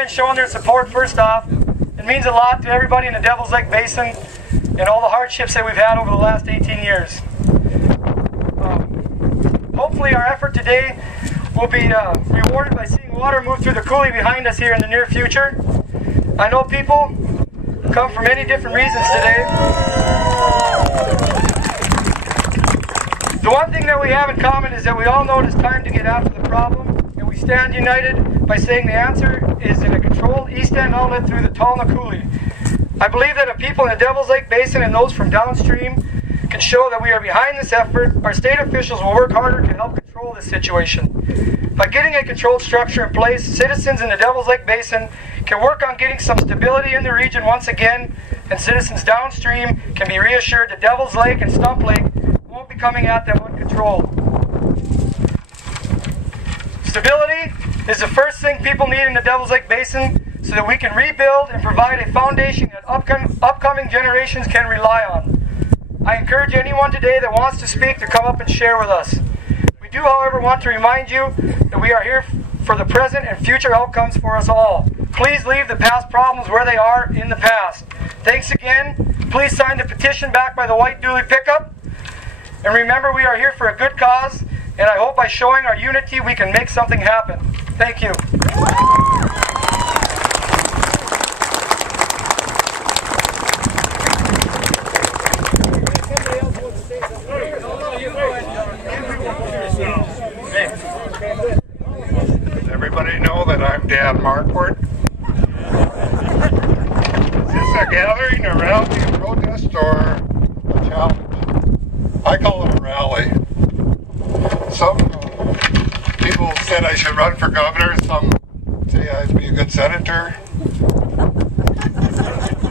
and showing their support first off. It means a lot to everybody in the Devil's Lake Basin and all the hardships that we've had over the last 18 years. Hopefully our effort today will be rewarded by seeing water move through the coulee behind us here in the near future. I know people come for many different reasons today. The one thing that we have in common is that we all know it is time to get after the problem, and we stand united by saying the answer is in a controlled east end outlet through the Tolna Coulee. I believe that if people in the Devil's Lake Basin and those from downstream can show that we are behind this effort, our state officials will work harder to help control this situation. By getting a controlled structure in place, citizens in the Devil's Lake Basin can work on getting some stability in the region once again, and citizens downstream can be reassured that Devil's Lake and Stump Lake won't be coming at them uncontrolled. Stability is the first thing people need in the Devil's Lake Basin so that we can rebuild and provide a foundation that upcoming generations can rely on. I encourage anyone today that wants to speak to come up and share with us. We do, however, want to remind you that we are here for the present and future outcomes for us all. Please leave the past problems where they are in the past. Thanks again. Please sign the petition backed by the white dually pickup. And remember, we are here for a good cause, and I hope by showing our unity we can make something happen. Thank you. Does everybody know that I'm Dan Marquardt? Is this a gathering, a rally, a protest, or a challenge? I call it a rally. Some people said I should run for governor, some say I'd be a good senator.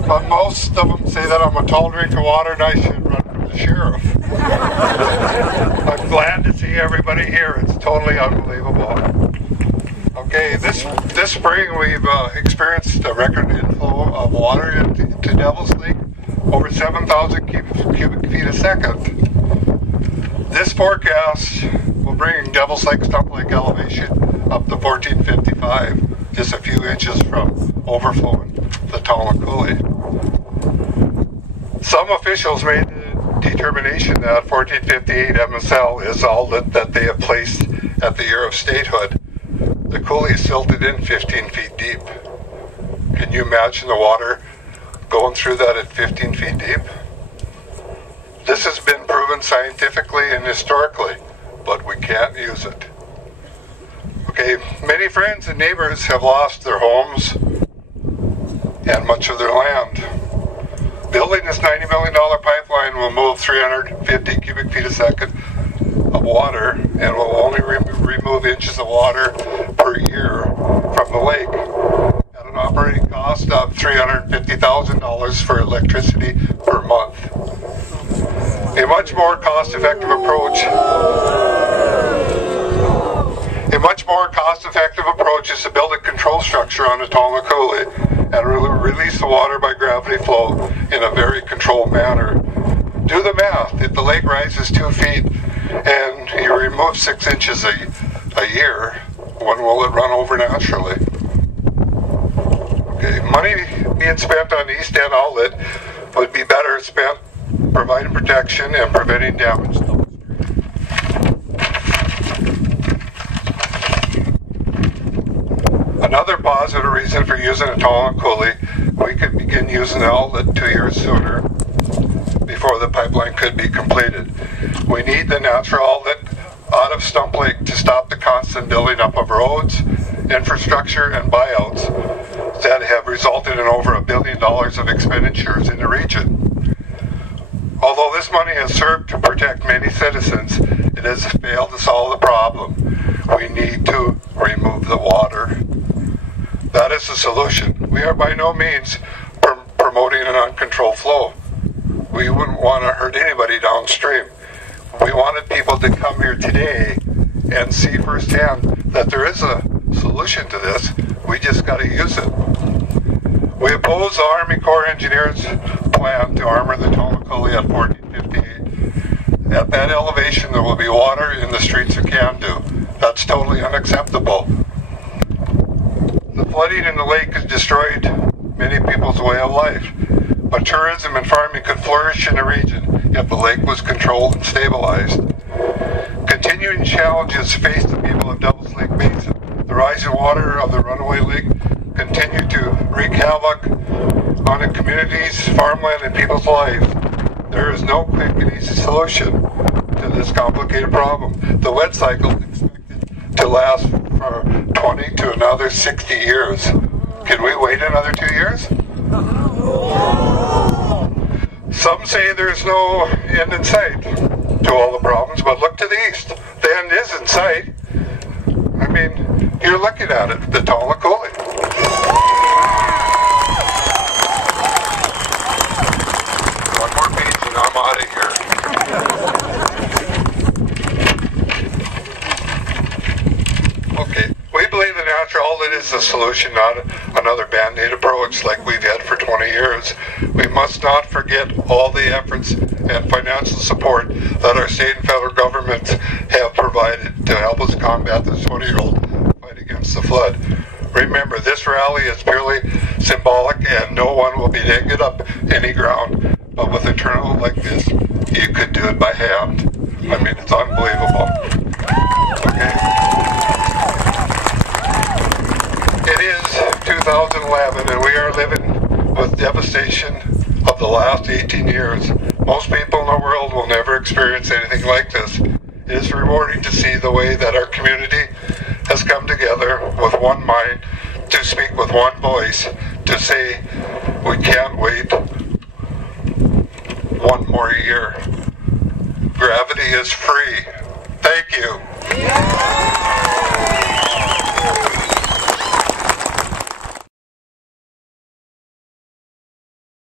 But most of them say that I'm a tall drink of water and I should run for the sheriff. I'm glad to see everybody here. It's totally unbelievable. Okay, this spring we've experienced a record inflow of water into Devil's Lake, over 7,000 cubic feet a second. This forecast will bring Devil's Lake Stump Lake elevation up to 1455, just a few inches from overflowing the Tolna Coulee. Some officials made the determination that 1458 MSL is all that they have placed at the year of statehood. The coulee is silted in 15 feet deep. Can you imagine the water going through that at 15 feet deep? This has been proven scientifically and historically, but we can't use it. Okay, many friends and neighbors have lost their homes and much of their land. Building this $90 million pipeline will move 350 cubic feet a second of water and will only remove inches of water per year from the lake at an operating cost of $350,000 for electricity per month. A much more cost-effective approach is to build a control structure on the Tolna Coulee and release the water by gravity flow in a very controlled manner. Do the math. If the lake rises 2 feet and you remove 6 inches a year, when will it run over naturally? Okay, money being spent on the East End outlet would be better spent providing protection and preventing damage. Another positive reason for using a Tolna Coulee, we could begin using the outlet 2 years sooner before the pipeline could be completed. We need the natural outlet out of Stump Lake to stop the constant building up of roads, infrastructure, and buyouts that have resulted in over $1 billion of expenditures in the region. Although this money has served to protect many citizens, it has failed to solve the problem. We need to remove the water. That is the solution. We are by no means promoting an uncontrolled flow. We wouldn't want to hurt anybody downstream. We wanted people to come here today and see firsthand that there is a solution to this. We just got to use it. We oppose the Army Corps Engineers' plan to armor the Tolna Coulee at 1458. At that elevation, there will be water in the streets of Candu. That's totally unacceptable. The flooding in the lake has destroyed many people's way of life, but tourism and farming could flourish in the region if the lake was controlled and stabilized. Continuing challenges face the people of Devil's Lake Basin. The rising water of the runaway lake continue to wreak havoc on the communities, farmland, and people's lives. There is no quick and easy solution to this complicated problem. The wet cycle is expected to last for 20 to another 60 years. Can we wait another 2 years? Some say there's no end in sight to all the problems, but look to the east. The end is in sight. I mean, you're looking at it, the Tolna Coulee. One more page and I'm out of here. Okay, we believe the natural outlet is the solution, not another band-aid approach like we've had for 20 years. We must not forget all the efforts and financial support that our state and federal governments have provided to help us combat this 20-year-old fight against the flood. Remember, this rally is purely symbolic and no one will be digging up any ground. But with a turnout like this, you could do it by hand. I mean, it's unbelievable. Okay. It is 2011 and we are living with devastation of the last 18 years. Most people in the world will never experience anything like this. It is rewarding to see the way that our community has come together with one mind, to speak with one voice, to say we can't wait one more year. Gravity is free. Thank you.